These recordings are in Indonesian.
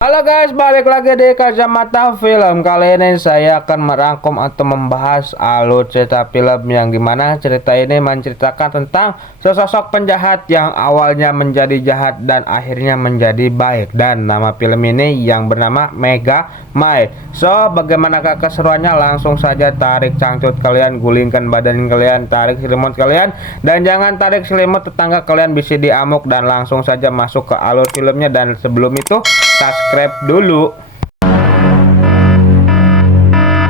Halo guys, balik lagi di Kacamata Film. Kali ini saya akan merangkum atau membahas alur cerita film yang dimana cerita ini menceritakan tentang sesosok penjahat yang awalnya menjadi jahat dan akhirnya menjadi baik. Dan nama film ini yang bernama Megamind. So, bagaimanakah keseruannya? Langsung saja tarik cangcut kalian, gulingkan badan kalian, tarik selimut kalian, dan jangan tarik selimut tetangga kalian bisa diamuk. Dan langsung saja masuk ke alur filmnya. Dan sebelum itu subscribe dulu.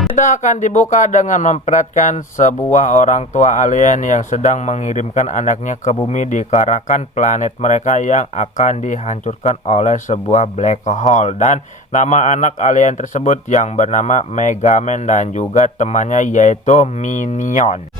Kita akan dibuka dengan memperlihatkan sebuah orang tua alien yang sedang mengirimkan anaknya ke bumi dikarenakan planet mereka yang akan dihancurkan oleh sebuah black hole. Dan nama anak alien tersebut yang bernama Megamind dan juga temannya yaitu Minion.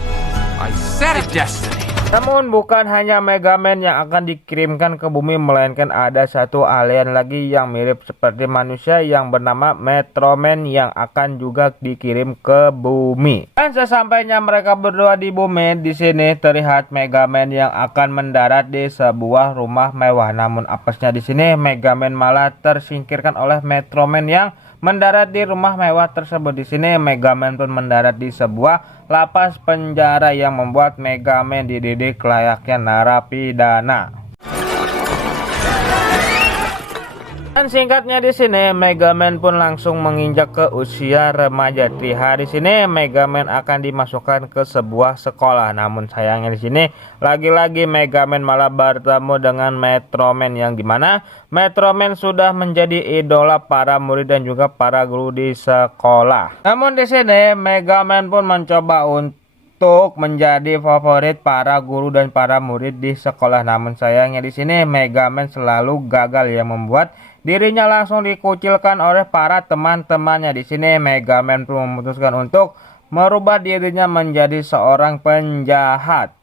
I said it, Destiny. Namun bukan hanya Megamind yang akan dikirimkan ke bumi, melainkan ada satu alien lagi yang mirip seperti manusia yang bernama Metroman yang akan juga dikirim ke bumi. Dan sesampainya mereka berdua di bumi, di sini terlihat Megamind yang akan mendarat di sebuah rumah mewah. Namun apesnya di sini Megamind malah tersingkirkan oleh Metroman yang mendarat di rumah mewah tersebut. Di sini Megamind pun mendarat di sebuah lapas penjara yang membuat Megamind dididik layaknya narapidana. Dan singkatnya di sini Megamind pun langsung menginjak ke usia remaja. Di hari sini Megamind akan dimasukkan ke sebuah sekolah. Namun sayangnya di sini lagi-lagi Megamind malah bertemu dengan Metroman yang dimana Metroman sudah menjadi idola para murid dan juga para guru di sekolah. Namun di sini Megamind pun mencoba untuk menjadi favorit para guru dan para murid di sekolah. Namun sayangnya di sini Megamind selalu gagal yang membuat dirinya langsung dikucilkan oleh para teman-temannya. Di sini Megamind pun memutuskan untuk merubah dirinya menjadi seorang penjahat.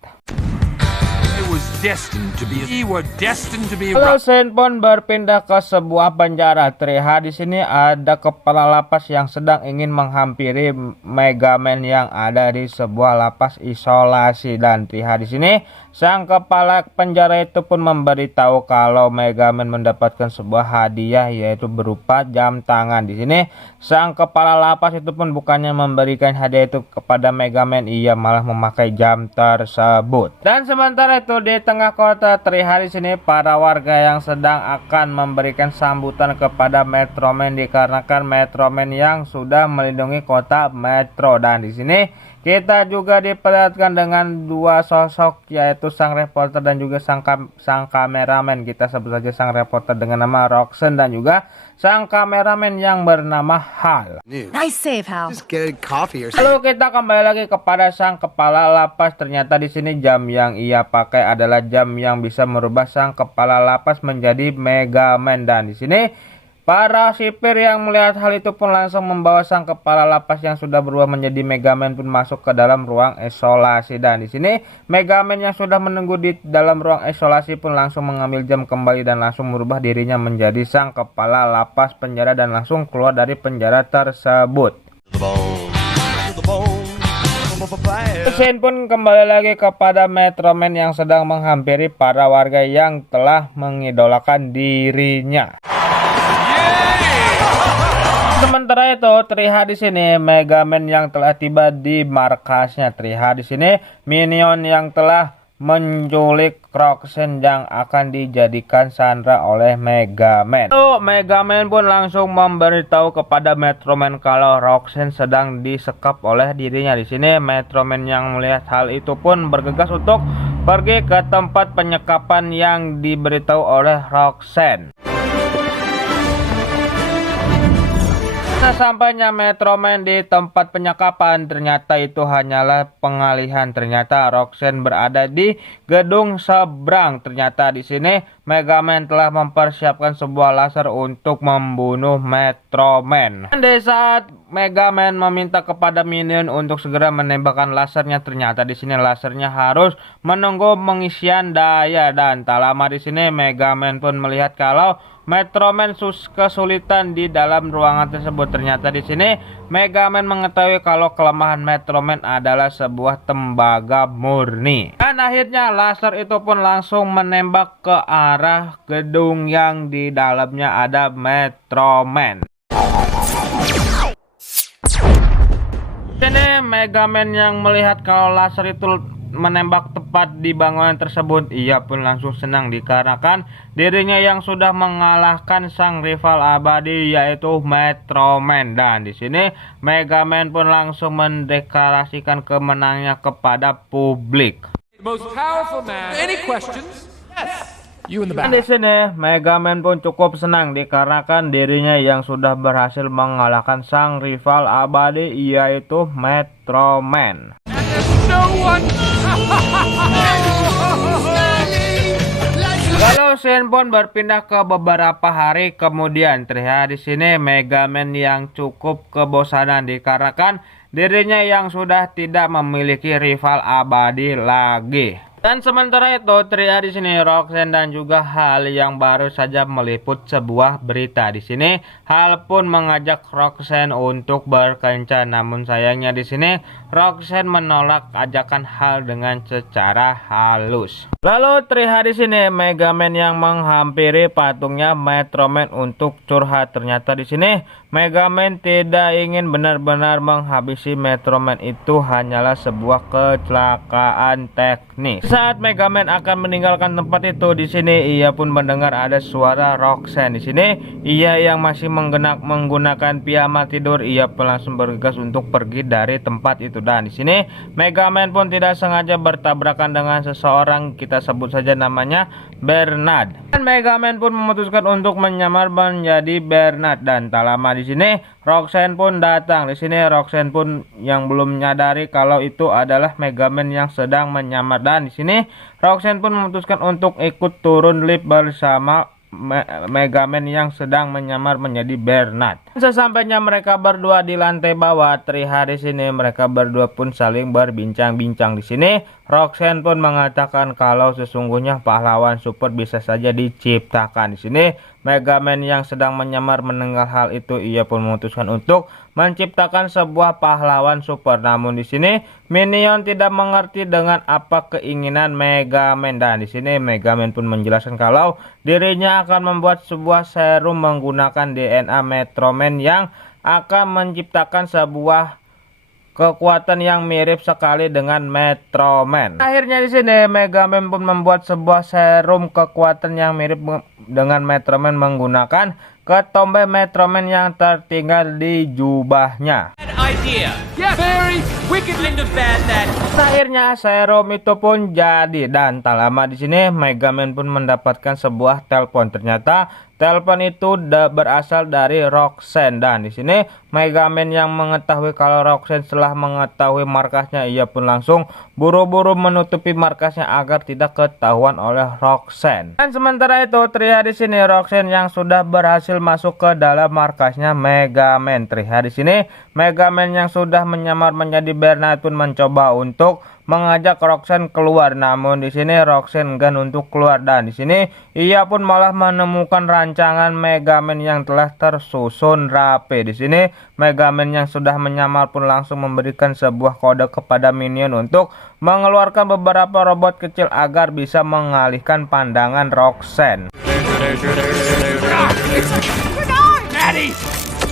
Lalu Sen pun berpindah ke sebuah penjara. Terlihat di sini ada kepala lapas yang sedang ingin menghampiri Megamind yang ada di sebuah lapas isolasi. Dan terlihat di sini sang kepala penjara itu pun memberitahu kalau Megamind mendapatkan sebuah hadiah yaitu berupa jam tangan. Di sini sang kepala lapas itu pun bukannya memberikan hadiah itu kepada Megamind, ia malah memakai jam tersebut. Dan sementara itu di tengah kota terlihat di sini para warga yang sedang akan memberikan sambutan kepada Metroman dikarenakan Metroman yang sudah melindungi kota Metro. Dan di sini kita juga diperlihatkan dengan dua sosok yaitu sang reporter dan juga sang kameramen. Kita sebut saja sang reporter dengan nama Roxanne dan juga sang kameramen yang bernama Hal. Nice save, Hal. Just get a coffee or Lalu kita kembali lagi kepada sang kepala lapas. Ternyata di sini jam yang ia pakai adalah jam yang bisa merubah sang kepala lapas menjadi Megamind. Dan di sini para sipir yang melihat hal itu pun langsung membawa sang kepala lapas yang sudah berubah menjadi Megamind pun masuk ke dalam ruang isolasi. Dan di sini Megamind yang sudah menunggu di dalam ruang isolasi pun langsung mengambil jam kembali dan langsung merubah dirinya menjadi sang kepala lapas penjara dan langsung keluar dari penjara tersebut. Sen pun kembali lagi kepada Metroman yang sedang menghampiri para warga yang telah mengidolakan dirinya. Sementara itu terlihat di sini Megamind yang telah tiba di markasnya. Terlihat di sini Minion yang telah menculik Roxanne yang akan dijadikan sandera oleh Megamind. Lalu Megamind pun langsung memberitahu kepada Metroman kalau Roxanne sedang disekap oleh dirinya. Di sini Metroman yang melihat hal itu pun bergegas untuk pergi ke tempat penyekapan yang diberitahu oleh Roxanne. Sampainya Metroman di tempat penyekapan, ternyata itu hanyalah pengalihan. Ternyata Roxanne berada di gedung seberang. Ternyata di sini Megamind telah mempersiapkan sebuah laser untuk membunuh Metroman. Dan di saat Megamind meminta kepada Minion untuk segera menembakkan lasernya, ternyata di sini lasernya harus menunggu pengisian daya. Dan tak lama di sini Megamind pun melihat kalau Metro Man kesulitan di dalam ruangan tersebut. Ternyata di sini Mega Man mengetahui kalau kelemahan Metro Man adalah sebuah tembaga murni. Dan akhirnya laser itu pun langsung menembak ke arah gedung yang di dalamnya ada Metro Man. Ini Mega Man yang melihat kalau laser itu menembak tepat di bangunan tersebut, ia pun langsung senang dikarenakan dirinya yang sudah mengalahkan sang rival abadi yaitu Metro Man. Dan di sini Mega Man pun langsung mendeklarasikan kemenangannya kepada publik. The most powerful man. Any questions? Yes. You in the Dan back. di sini Mega Man pun cukup senang dikarenakan dirinya yang sudah berhasil mengalahkan sang rival abadi yaitu Metro Man. No one. Lalu scene pun berpindah ke beberapa hari kemudian. Terlihat di sini Mega Man yang cukup kebosanan dikarenakan dirinya yang sudah tidak memiliki rival abadi lagi. Dan sementara itu terlihat di sini Roxanne dan juga Hal yang baru saja meliput sebuah berita. Di sini Hal pun mengajak Roxanne untuk berkencan, namun sayangnya di sini Roxanne menolak ajakan Hal dengan secara halus. Lalu terlihat di sini Mega Man yang menghampiri patungnya Metro Man untuk curhat. Ternyata di sini Mega Man tidak ingin benar-benar menghabisi Metro Man, itu hanyalah sebuah kecelakaan teknis. Saat Mega Man akan meninggalkan tempat itu, di sini ia pun mendengar ada suara Roxanne. Di sini ia yang masih menggunakan piyama tidur, ia pun langsung bergegas untuk pergi dari tempat itu. Dan di sini Mega Man pun tidak sengaja bertabrakan dengan seseorang, kita sebut saja namanya Bernard. Dan Mega Man pun memutuskan untuk menyamar menjadi Bernard. Dan tak lama di sini Roxanne pun datang. Di sini Roxanne pun yang belum menyadari kalau itu adalah Mega Man yang sedang menyamar. Dan di sini Roxanne pun memutuskan untuk ikut turun lift bersama Mega Man yang sedang menyamar menjadi Bernard. Sesampainya mereka berdua di lantai bawah, terlihat di sini mereka berdua pun saling berbincang-bincang. Di sini Roxanne pun mengatakan kalau sesungguhnya pahlawan super bisa saja diciptakan. Di sini Mega Man yang sedang menyamar mendengar hal itu, ia pun memutuskan untuk menciptakan sebuah pahlawan super. Namun di sini Minion tidak mengerti dengan apa keinginan Mega Man. Dan di sini Mega Man pun menjelaskan kalau dirinya akan membuat sebuah serum menggunakan DNA Metro Man yang akan menciptakan sebuah kekuatan yang mirip sekali dengan Metro Man. Akhirnya di sini Mega Man pun membuat sebuah serum kekuatan yang mirip dengan Metro Man menggunakan ketombe Metro Man yang tertinggal di jubahnya. Idea. Yeah. Very wickedly bad that. Akhirnya serum itu pun jadi, dan tak lama di sini Mega Man pun mendapatkan sebuah telepon. Ternyata telepon itu berasal dari Roxanne. Dan di sini Mega Man yang mengetahui kalau Roxanne setelah mengetahui markasnya, ia pun langsung buru-buru menutupi markasnya agar tidak ketahuan oleh Roxanne. Dan sementara itu terlihat di sini Roxanne yang sudah berhasil masuk ke dalam markasnya Mega Man. Terlihat di sini Mega Man yang sudah menyamar menjadi Bernard pun mencoba untuk mengajak Roxanne keluar, namun di sini Roxanne enggan untuk keluar. Dan di sini ia pun malah menemukan rancangan Mega Man yang telah tersusun rapi. Di sini Mega Man yang sudah menyamar pun langsung memberikan sebuah kode kepada Minion untuk mengeluarkan beberapa robot kecil agar bisa mengalihkan pandangan Roxanne.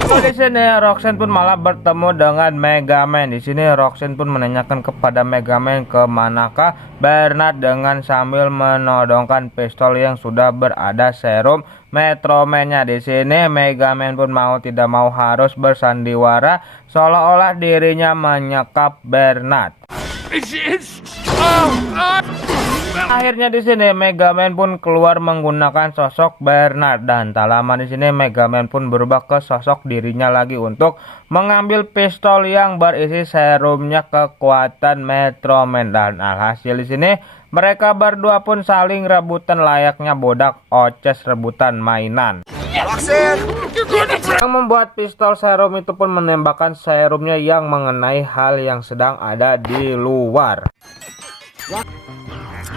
Di sini Roxanne pun malah bertemu dengan Mega Man. Di sini Roxanne pun menanyakan kepada Mega Man kemanakah Bernard dengan sambil menodongkan pistol yang sudah berada serum Metro Man-nya. Di sini Mega Man pun mau tidak mau harus bersandiwara seolah-olah dirinya menyekap Bernard. Akhirnya di sini Mega Man pun keluar menggunakan sosok Bernard, dan tak lama di sini Mega Man pun berubah ke sosok dirinya lagi untuk mengambil pistol yang berisi serumnya kekuatan Metro Man. Dan alhasil di sini mereka berdua pun saling rebutan layaknya bodak oces rebutan mainan. Yang membuat pistol serum itu pun menembakkan serumnya yang mengenai hal yang sedang ada di luar.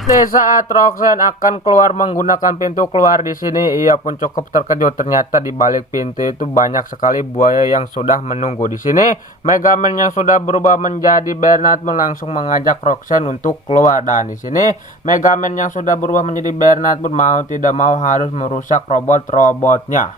Di saat Roxanne akan keluar menggunakan pintu keluar di sini, ia pun cukup terkejut. Ternyata di balik pintu itu banyak sekali buaya yang sudah menunggu di sini. Mega Man yang sudah berubah menjadi Bernard pun langsung mengajak Roxanne untuk keluar, dan di sini Mega Man yang sudah berubah menjadi Bernard pun mau tidak mau harus merusak robot-robotnya.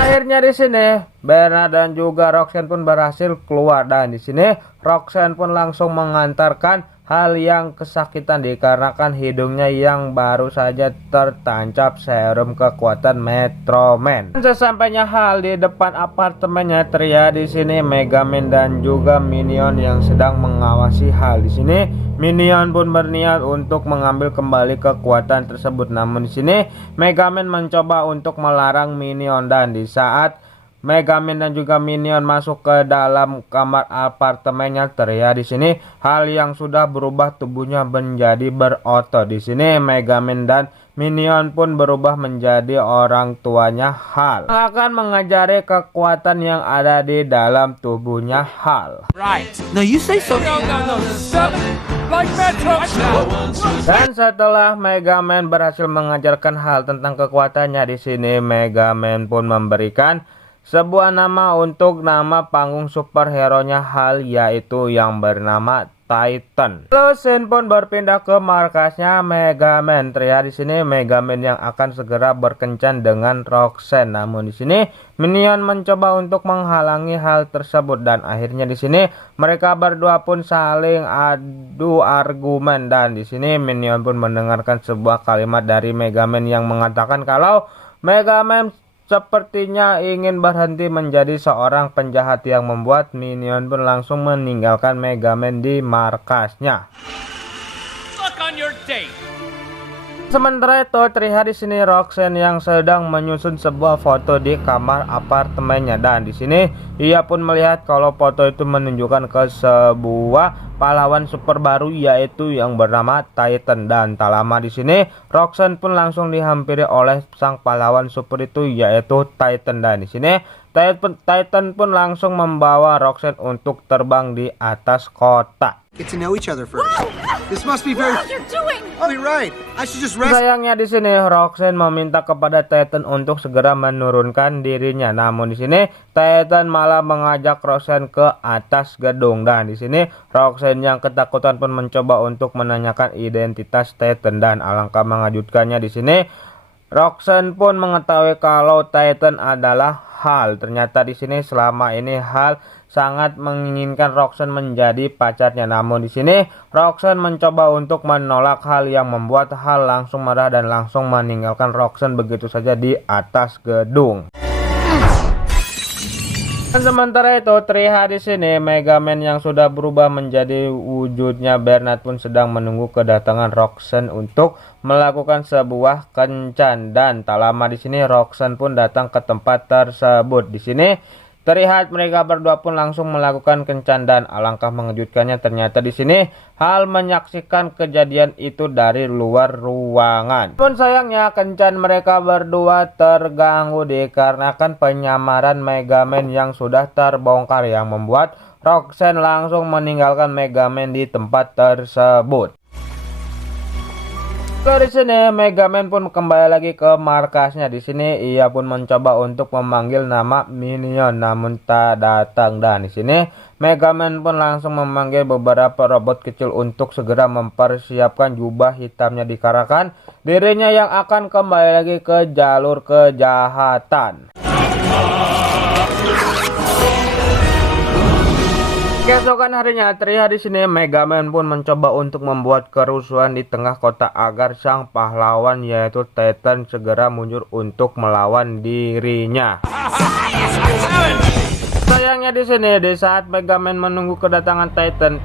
Akhirnya di sini Bernard dan juga Roxanne pun berhasil keluar, dan di sini Roxanne pun langsung mengantarkan hal yang kesakitan dikarenakan hidungnya yang baru saja tertancap serum kekuatan Metro Man. Sesampainya hal di depan apartemennya, terlihat di sini Mega Man dan juga Minion yang sedang mengawasi hal di sini. Minion pun berniat untuk mengambil kembali kekuatan tersebut, namun di sini Mega Man mencoba untuk melarang Minion, dan di saat Mega Man dan juga Minion masuk ke dalam kamar apartemennya, terlihat di sini hal yang sudah berubah tubuhnya menjadi berotot. Di sini Mega Man dan Minion pun berubah menjadi orang tuanya Hal, akan mengajari kekuatan yang ada di dalam tubuhnya Hal. Right. No, you say so. No. Stop. Like Metro. Dan setelah Mega Man berhasil mengajarkan Hal tentang kekuatannya, di sini Mega Man pun memberikan sebuah nama untuk nama panggung superhero-nya Hal, yaitu yang bernama Titan. Lalu scene pun berpindah ke markasnya Mega Man. Terlihat di sini Mega Man yang akan segera berkencan dengan Roxanne. Namun di sini Minion mencoba untuk menghalangi hal tersebut, dan akhirnya di sini mereka berdua pun saling adu argumen, dan di sini Minion pun mendengarkan sebuah kalimat dari Mega Man yang mengatakan kalau Mega Man sepertinya ingin berhenti menjadi seorang penjahat, yang membuat Minion pun langsung meninggalkan Mega Man di markasnya. Look on your date. Sementara itu terlihat di sini Roxanne yang sedang menyusun sebuah foto di kamar apartemennya, dan di sini ia pun melihat kalau foto itu menunjukkan ke sebuah pahlawan super baru, yaitu yang bernama Titan. Dan tak lama di sini Roxanne pun langsung dihampiri oleh sang pahlawan super itu, yaitu Titan. Dan di sini Titan pun langsung membawa Roxanne untuk terbang di atas kota. Get to know each other first. This must be very. What are you doing? Oh, you're right. I should just rest. Sayangnya di sini Roxanne meminta kepada Titan untuk segera menurunkan dirinya. Namun di sini Titan malah mengajak Roxanne ke atas gedung, dan di sini Roxanne yang ketakutan pun mencoba untuk menanyakan identitas Titan, dan alangkah mengejutkannya di sini Roxanne pun mengetahui kalau Titan adalah Hal. Ternyata di sini selama ini Hal sangat menginginkan Roxanne menjadi pacarnya. Namun di sini Roxanne mencoba untuk menolak Hal, yang membuat Hal langsung marah dan langsung meninggalkan Roxanne begitu saja di atas gedung. Dan sementara itu terlihat di sini Mega Man yang sudah berubah menjadi wujudnya Bernard pun sedang menunggu kedatangan Roxanne untuk melakukan sebuah kencan, dan tak lama di sini Roxanne pun datang ke tempat tersebut. Di sini terlihat mereka berdua pun langsung melakukan kencan, dan alangkah mengejutkannya ternyata di sini Hal menyaksikan kejadian itu dari luar ruangan. Pun sayangnya kencan mereka berdua terganggu dikarenakan penyamaran Mega Man yang sudah terbongkar, yang membuat Roxanne langsung meninggalkan Mega Man di tempat tersebut. Dari sini Mega Man pun kembali lagi ke markasnya. Di sini ia pun mencoba untuk memanggil nama Minion, namun tak datang. Dan di sini Mega Man pun langsung memanggil beberapa robot kecil untuk segera mempersiapkan jubah hitamnya dikarenakan dirinya yang akan kembali lagi ke jalur kejahatan. Keesokan harinya terlihat di sini Mega Man pun mencoba untuk membuat kerusuhan di tengah kota agar sang pahlawan yaitu Titan segera muncul untuk melawan dirinya. Sayangnya di sini di saat Mega Man menunggu kedatangan Titan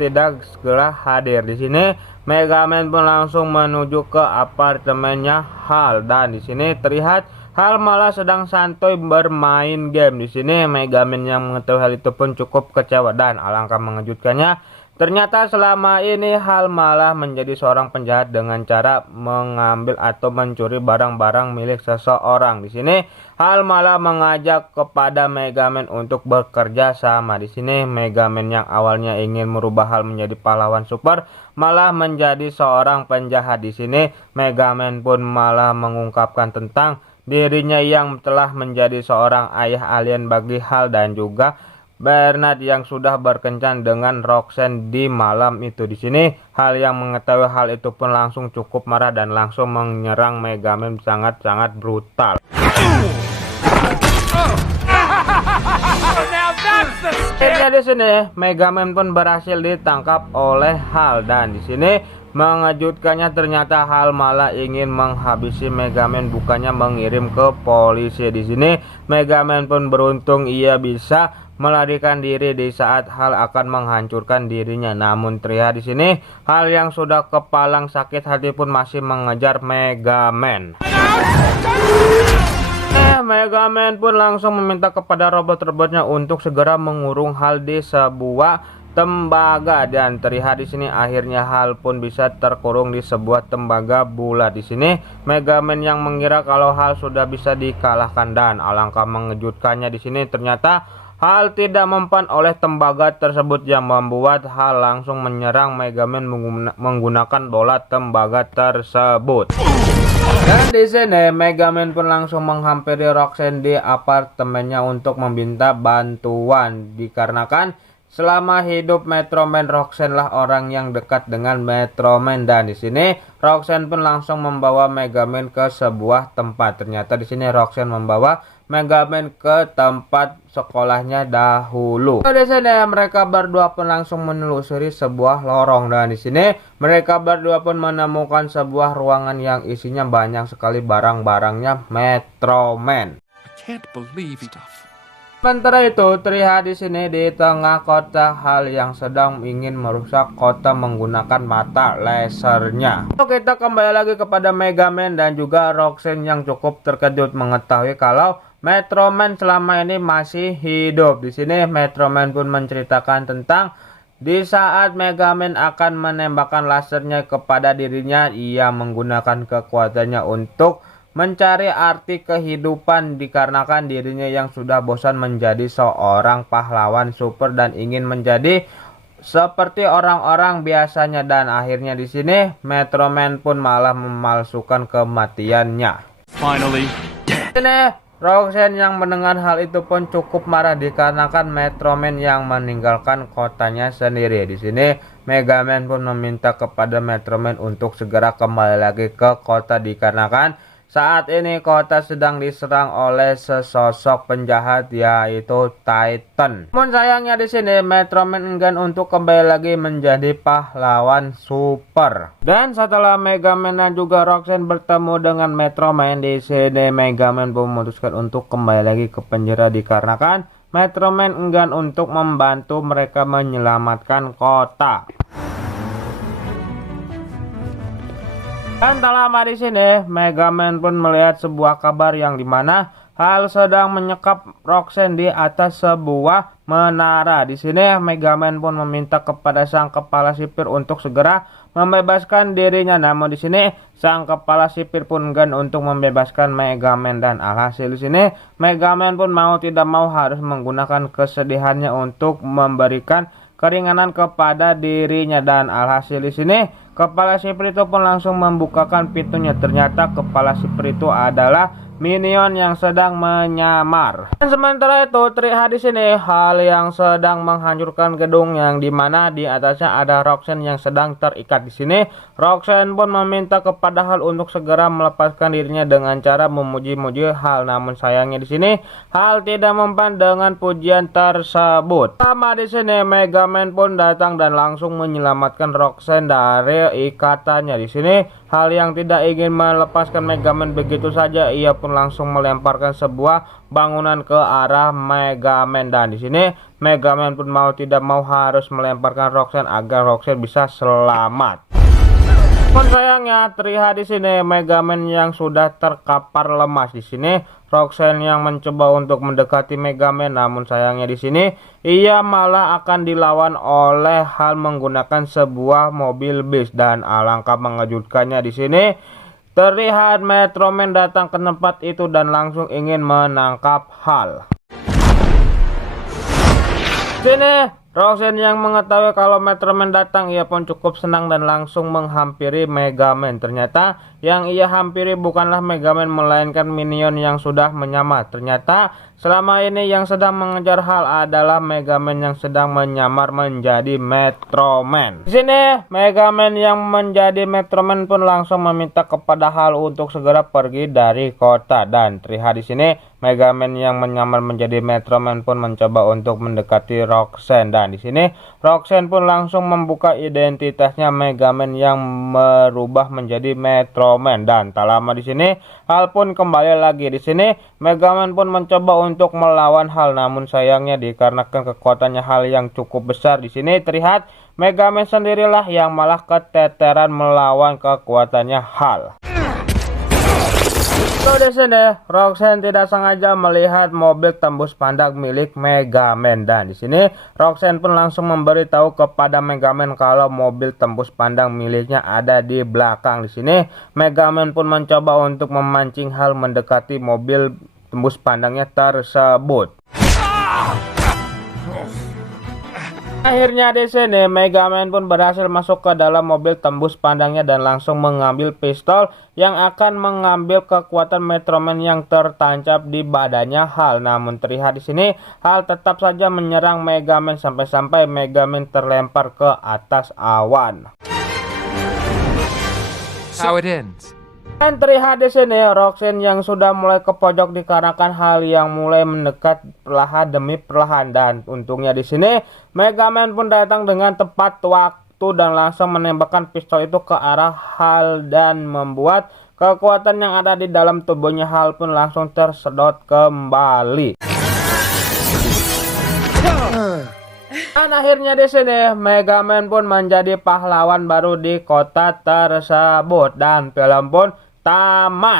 tidak segera hadir. Di sini Mega Man pun langsung menuju ke apartemennya Hal, dan di sini terlihat Hal malah sedang santai bermain game. Di sini Mega Man yang mengetahui hal itu pun cukup kecewa, dan alangkah mengejutkannya Ternyata selama ini Hal malah menjadi seorang penjahat dengan cara mengambil atau mencuri barang-barang milik seseorang. Di sini Hal malah mengajak kepada Mega Man untuk bekerja sama. Di sini Mega Man yang awalnya ingin merubah Hal menjadi pahlawan super malah menjadi seorang penjahat. Di sini Mega Man pun malah mengungkapkan tentang dirinya yang telah menjadi seorang ayah alien bagi Hal dan juga Bernard yang sudah berkencan dengan Roxanne di malam itu. Di sini Hal yang mengetahui hal itu pun langsung cukup marah dan langsung menyerang Mega Man sangat-sangat brutal. Akhirnya di sini Mega Man pun berhasil ditangkap oleh Hal dan di sini mengejutkannya ternyata Hal malah ingin menghabisi Mega Man, bukannya mengirim ke polisi. Di sini Mega Man pun beruntung ia bisa melarikan diri di saat Hal akan menghancurkan dirinya. Namun terlihat di sini Hal yang sudah kepalang sakit hati pun masih mengejar Mega Man. Mega Man pun langsung meminta kepada robot-robotnya untuk segera mengurung Hal di sebuah tembaga dan terlihat di sini akhirnya Hal pun bisa terkurung di sebuah tembaga bulat. Di sini Mega Man yang mengira kalau Hal sudah bisa dikalahkan dan alangkah mengejutkannya di sini ternyata Hal tidak mempan oleh tembaga tersebut yang membuat Hal langsung menyerang Mega Man menggunakan bola tembaga tersebut. Dan di sini Mega Man pun langsung menghampiri Roxanne di apartemennya untuk meminta bantuan dikarenakan selama hidup Metro Man Roxanne lah orang yang dekat dengan Metro Man dan di sini Roxanne pun langsung membawa Mega Man ke sebuah tempat. Ternyata di sini Roxanne membawa Mega Man ke tempat sekolahnya dahulu. Di sini mereka berdua pun langsung menelusuri sebuah lorong dan di sini mereka berdua pun menemukan sebuah ruangan yang isinya banyak sekali barang-barangnya Metro Man. I can't believe stuff. Sementara itu terlihat di sini di tengah kota Hal yang sedang ingin merusak kota menggunakan mata lasernya. Kita kembali lagi kepada Mega Man dan juga Roxanne yang cukup terkejut mengetahui kalau Metro Man selama ini masih hidup. Di sini Metro Man pun menceritakan tentang di saat Mega Man akan menembakkan lasernya kepada dirinya, ia menggunakan kekuatannya untuk mencari arti kehidupan dikarenakan dirinya yang sudah bosan menjadi seorang pahlawan super dan ingin menjadi seperti orang-orang biasanya dan akhirnya di sini Metro Man pun malah memalsukan kematiannya. Finally dead. Ini Roxanne yang mendengar hal itu pun cukup marah dikarenakan Metro Man yang meninggalkan kotanya sendiri. Di sini Mega Man pun meminta kepada Metro Man untuk segera kembali lagi ke kota dikarenakan saat ini kota sedang diserang oleh sesosok penjahat yaitu Titan. Namun sayangnya di sini Metro Man enggan untuk kembali lagi menjadi pahlawan super. Dan setelah Mega Man dan juga Roxanne bertemu dengan Metro Man, di sini Mega Man memutuskan untuk kembali lagi ke penjara dikarenakan Metro Man enggan untuk membantu mereka menyelamatkan kota. Dan tak lama di sini Mega Man pun melihat sebuah kabar yang dimana Hal sedang menyekap Roxanne di atas sebuah menara. Di sini Mega Man pun meminta kepada sang kepala sipir untuk segera membebaskan dirinya. Namun di sini sang kepala sipir pun enggan untuk membebaskan Mega Man dan alhasil di sini Mega Man pun mau tidak mau harus menggunakan kesedihannya untuk memberikan keringanan kepada dirinya dan alhasil di sini kepala sipir itu pun langsung membukakan pintunya. Ternyata kepala sipir itu adalah minion yang sedang menyamar. Dan sementara itu terlihat di sini Hal yang sedang menghancurkan gedung yang dimana di atasnya ada Roxanne yang sedang terikat. Di sini Roxanne pun meminta kepada Hal untuk segera melepaskan dirinya dengan cara memuji-muji Hal. Namun sayangnya di sini Hal tidak mempan dengan pujian tersebut. Sama di sini Mega Man pun datang dan langsung menyelamatkan Roxanne dari ikatannya. Di sini Hal yang tidak ingin melepaskan Mega Man begitu saja, ia pun langsung melemparkan sebuah bangunan ke arah Mega Man dan di sini Mega Man pun mau tidak mau harus melemparkan Roxanne agar Roxanne bisa selamat. Pun sayangnya terlihat di sini Mega Man yang sudah terkapar lemas di sini. Roxanne yang mencoba untuk mendekati Mega Man, namun sayangnya di sini ia malah akan dilawan oleh Hal menggunakan sebuah mobil bis, dan alangkah mengejutkannya di sini terlihat Metro Man datang ke tempat itu dan langsung ingin menangkap Hal. Sini Roxanne yang mengetahui kalau Metro Man datang, ia pun cukup senang dan langsung menghampiri Mega Man. Ternyata yang ia hampiri bukanlah Mega Man melainkan minion yang sudah menyamar. Ternyata selama ini yang sedang mengejar Hal adalah Mega Man yang sedang menyamar menjadi Metro Man. Di sini Mega Man yang menjadi Metro Man pun langsung meminta kepada Hal untuk segera pergi dari kota, dan terlihat di sini Mega Man yang menyamar menjadi Metro Man pun mencoba untuk mendekati Roxanne, dan di sini Roxanne pun langsung membuka identitasnya Mega Man yang merubah menjadi Metro Man, dan tak lama di sini Hal pun kembali lagi. Di sini Mega Man pun mencoba untuk melawan Hal, namun sayangnya dikarenakan kekuatannya Hal yang cukup besar, di sini terlihat Mega Man sendirilah yang malah keteteran melawan kekuatannya Hal. Di sini Roxanne tidak sengaja melihat mobil tembus pandang milik Mega Man, dan di sini Roxanne pun langsung memberitahu kepada Mega Man kalau mobil tembus pandang miliknya ada di belakang. Di sini Mega Man pun mencoba untuk memancing Hal mendekati mobil tembus pandangnya tersebut. Akhirnya di sini Mega Man pun berhasil masuk ke dalam mobil tembus pandangnya dan langsung mengambil pistol yang akan mengambil kekuatan Metro Man yang tertancap di badannya Hal. Namun terlihat di sini Hal tetap saja menyerang Mega Man sampai-sampai Mega Man terlempar ke atas awan. How it ends. Dan terlihat di sini Roxanne yang sudah mulai ke pojok dikarenakan Hal yang mulai mendekat perlahan demi perlahan, dan untungnya di sini Mega Man pun datang dengan tepat waktu dan langsung menembakkan pistol itu ke arah Hal dan membuat kekuatan yang ada di dalam tubuhnya Hal pun langsung tersedot kembali. Dan akhirnya di sini Mega Man pun menjadi pahlawan baru di kota tersebut dan film pun tamat.